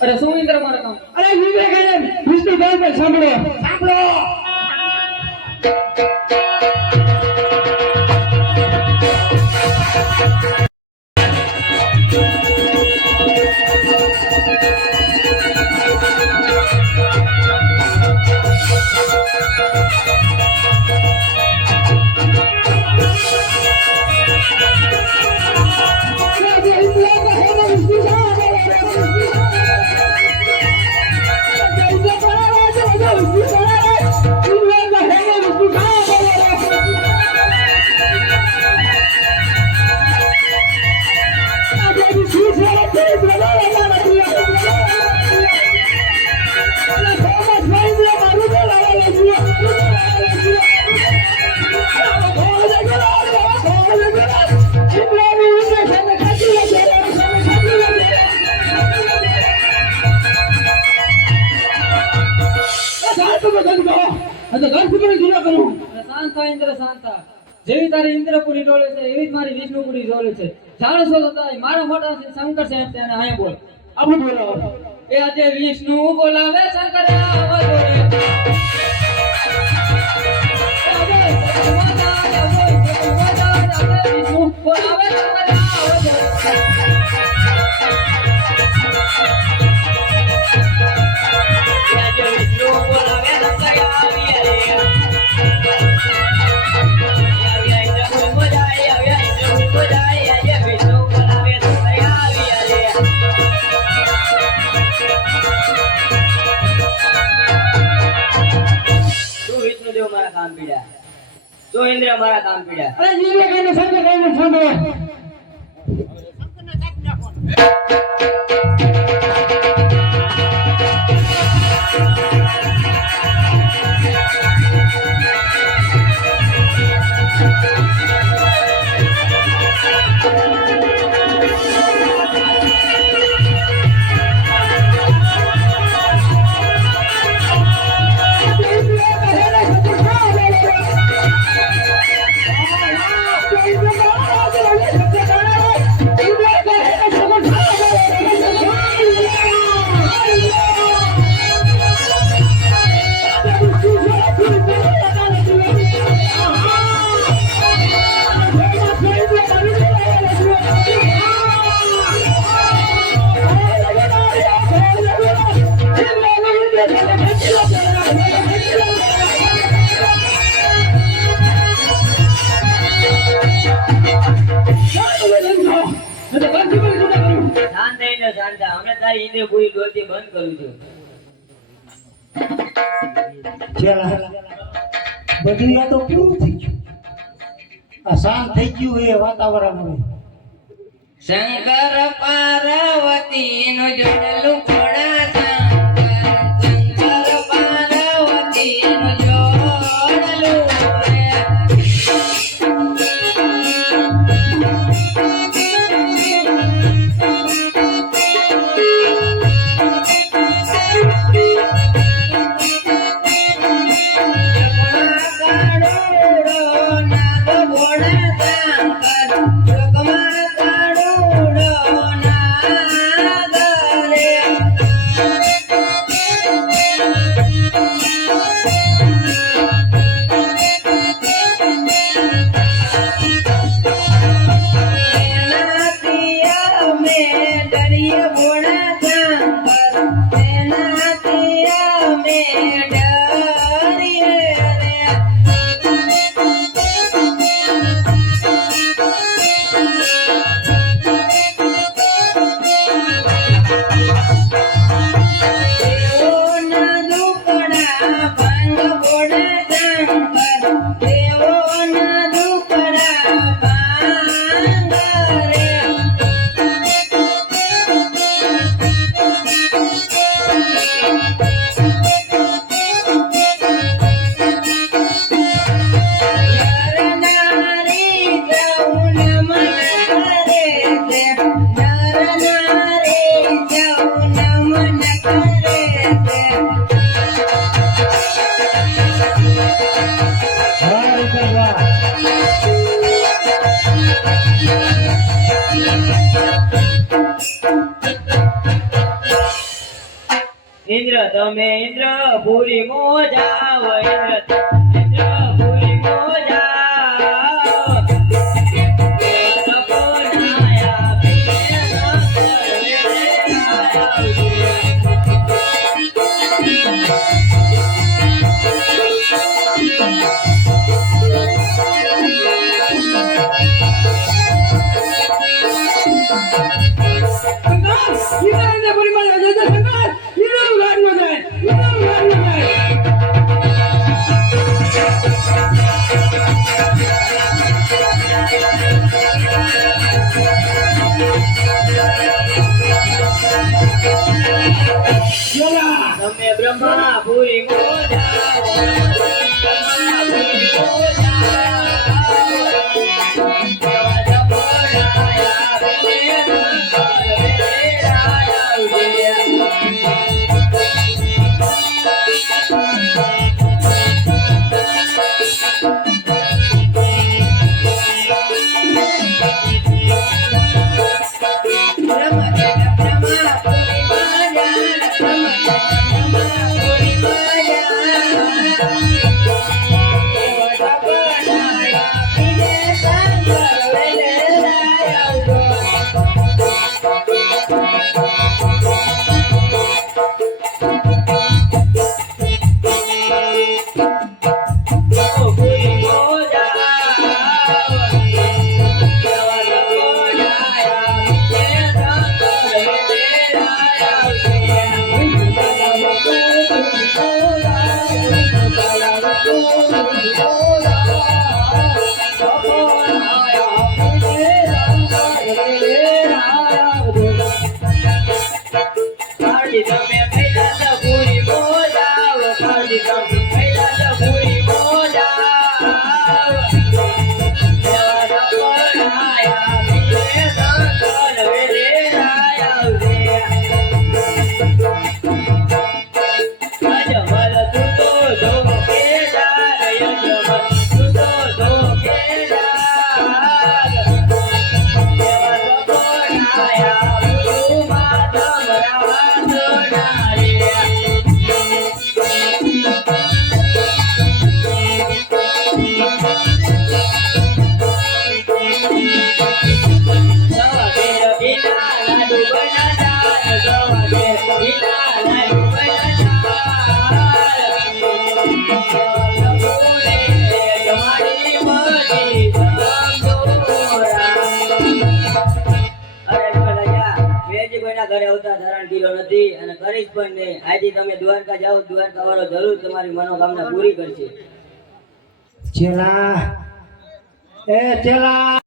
અરે સુમિંદર મારા કામ અરે વિવેકાનંદ વિષ્ણુ ભાઈ સાંભળો સાંભળો જુદા કરું. શાંત થા ઇન્દ્ર શાંત થા. જેવી તારી ઇન્દ્રપુરી ડોલે છે એવી જ મારી વિષ્ણુપુરી ડોલે છે. જાણશો તો તારી મારા મોટા છે શંકર છે તેને આયા બોલ. આબુ બોલો. એ આજે વિષ્ણુ બોલાવે શંકર આવા બોલે. વિષ્ણુ બોલાવે શંકર આવા બોલે. જો ઇન્દ્ર મારા કામ પીડા. અરે જીવે કઈને સંગે કઈને સાંભળો. હમણાં તારી ઇન્દ્ર પૂરી ડોલતી બંધ કરું છું. બધું આ તો પૂરું થઈ ગયું. આ શાંત થઈ ગયું એ વાતાવરણ. શંકર પાર્વતી નું જોડલું ઘોડા શંકર પાર્વતી નું જોડલું રે. ઇન્દ્ર તમે ઇન્દ્ર પૂરી મોજાવ ઇન્દ્ર પૂરી મોજાવ સપનાયા તમે બ્રહ્મા પૂરી મોજાવ સપનાયા કાળજી તમે પહેલા તો પૂરી મોજાવ કાળજી તમે પહેલા તો પૂરી મોજાવ દેવા સપનાયા મીરે સંકલ વેરે રાયા રે અજમલ તું તો જો કે ડાર અજમલ તું તો જો કે ડાર દેવા સપનાયા પૂરું માધમ ઘરે આવતા ધરણ કિલો નથી અને કરીશ પણ નહીં. આજે તમે દ્વારકા જાઓ, દ્વારકા વાળો જરૂર તમારી મનોકામના પૂરી કરશે. ચેલા એ ચેલા